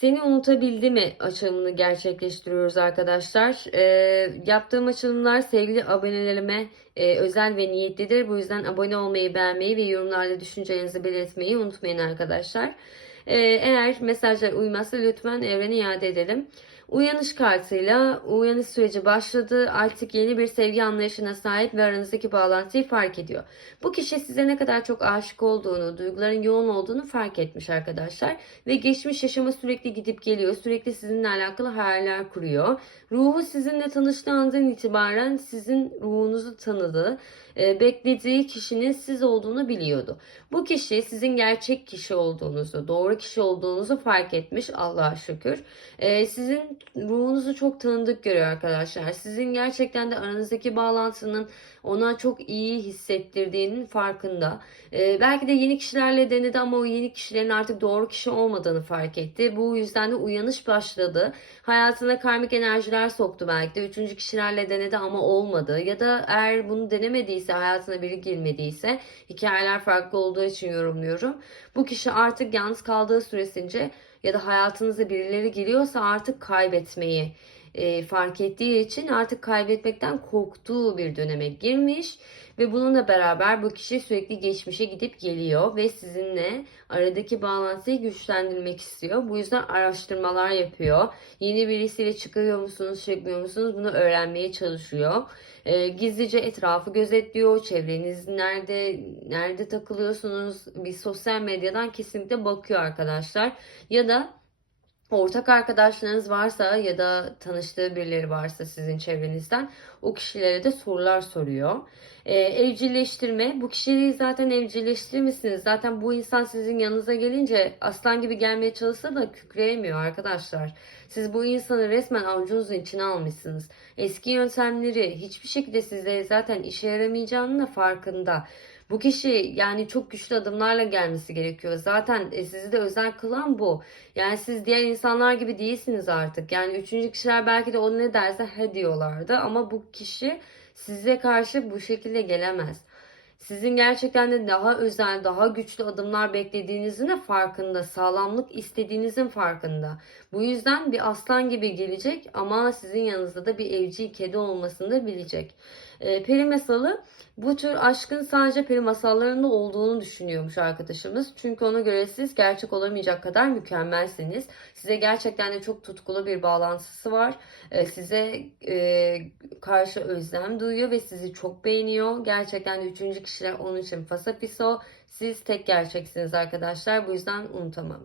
Seni unutabildi mi açılımını gerçekleştiriyoruz arkadaşlar. Ee, yaptığım açılımlar sevgili abonelerime e, özel ve niyetlidir. Bu yüzden abone olmayı, beğenmeyi ve yorumlarda düşüncelerinizi belirtmeyi unutmayın arkadaşlar. Ee, eğer mesajlar uymazsa lütfen evrene iade edelim. Uyanış kartıyla uyanış süreci başladı. Artık yeni bir sevgi anlayışına sahip ve aranızdaki bağlantıyı fark ediyor. Bu kişi size ne kadar çok aşık olduğunu, duyguların yoğun olduğunu fark etmiş arkadaşlar. Ve geçmiş yaşama sürekli gidip geliyor. Sürekli sizinle alakalı hayaller kuruyor. Ruhu sizinle tanıştığı andan itibaren sizin ruhunuzu tanıdı. E, beklediği kişinin siz olduğunu biliyordu. Bu kişi sizin gerçek kişi olduğunuzu, doğru kişi olduğunuzu fark etmiş Allah'a şükür. E, sizin ruhunuzu çok tanıdık görüyor arkadaşlar. Sizin gerçekten de aranızdaki bağlantının ona çok iyi hissettirdiğinin farkında. E, belki de yeni kişilerle denedi ama o yeni kişilerin artık doğru kişi olmadığını fark etti. Bu yüzden de uyanış başladı. Hayatına karmik enerjiler soktu belki de. Üçüncü kişilerle denedi ama olmadı. Ya da eğer bunu denemediyse, hayatına biri girmediyse, hikayeler farklı olduğu için yorumluyorum. Bu kişi artık yalnız kaldığı süresince ya da hayatınıza birileri giriyorsa artık kaybetmeyi e, fark ettiği için artık kaybetmekten korktuğu bir döneme girmiş ve bununla beraber bu kişi sürekli geçmişe gidip geliyor ve sizinle aradaki bağlantıyı güçlendirmek istiyor. Bu yüzden araştırmalar yapıyor. Yeni birisiyle çıkıyor musunuz, çıkmıyor musunuz bunu öğrenmeye çalışıyor. E, gizlice etrafı gözetliyor. Çevreniz nerede, nerede takılıyorsunuz? Bir sosyal medyadan kesinlikle bakıyor arkadaşlar. Ya da ortak arkadaşlarınız varsa ya da tanıştığı birileri varsa sizin çevrenizden o kişilere de sorular soruyor. Ee, evcilleştirme. Bu kişiyi zaten evcilleştirmişsiniz. Zaten bu insan sizin yanınıza gelince aslan gibi gelmeye çalışsa da kükreyemiyor arkadaşlar. Siz bu insanı resmen avucunuzun içine almışsınız. Eski yöntemleri hiçbir şekilde size zaten işe yaramayacağının da farkında. Bu kişi yani çok güçlü adımlarla gelmesi gerekiyor. Zaten e, sizi de özel kılan bu. Yani siz diğer insanlar gibi değilsiniz artık. Yani üçüncü kişiler belki de o ne derse he diyorlardı. Ama bu kişi size karşı bu şekilde gelemez. Sizin gerçekten de daha özel, daha güçlü adımlar beklediğinizin de farkında, sağlamlık istediğinizin farkında. Bu yüzden bir aslan gibi gelecek ama sizin yanınızda da bir evcil kedi olmasını da bilecek. E, peri masalı bu tür aşkın sadece peri masallarında olduğunu düşünüyormuş arkadaşımız. Çünkü ona göre siz gerçek olamayacak kadar mükemmelsiniz. Size gerçekten de çok tutkulu bir bağlantısı var. E, size e, karşı özlem duyuyor ve sizi çok beğeniyor. Gerçekten de üçüncü kişiler onun için fasafiso. Siz tek gerçeksiniz arkadaşlar. Bu yüzden unutamam.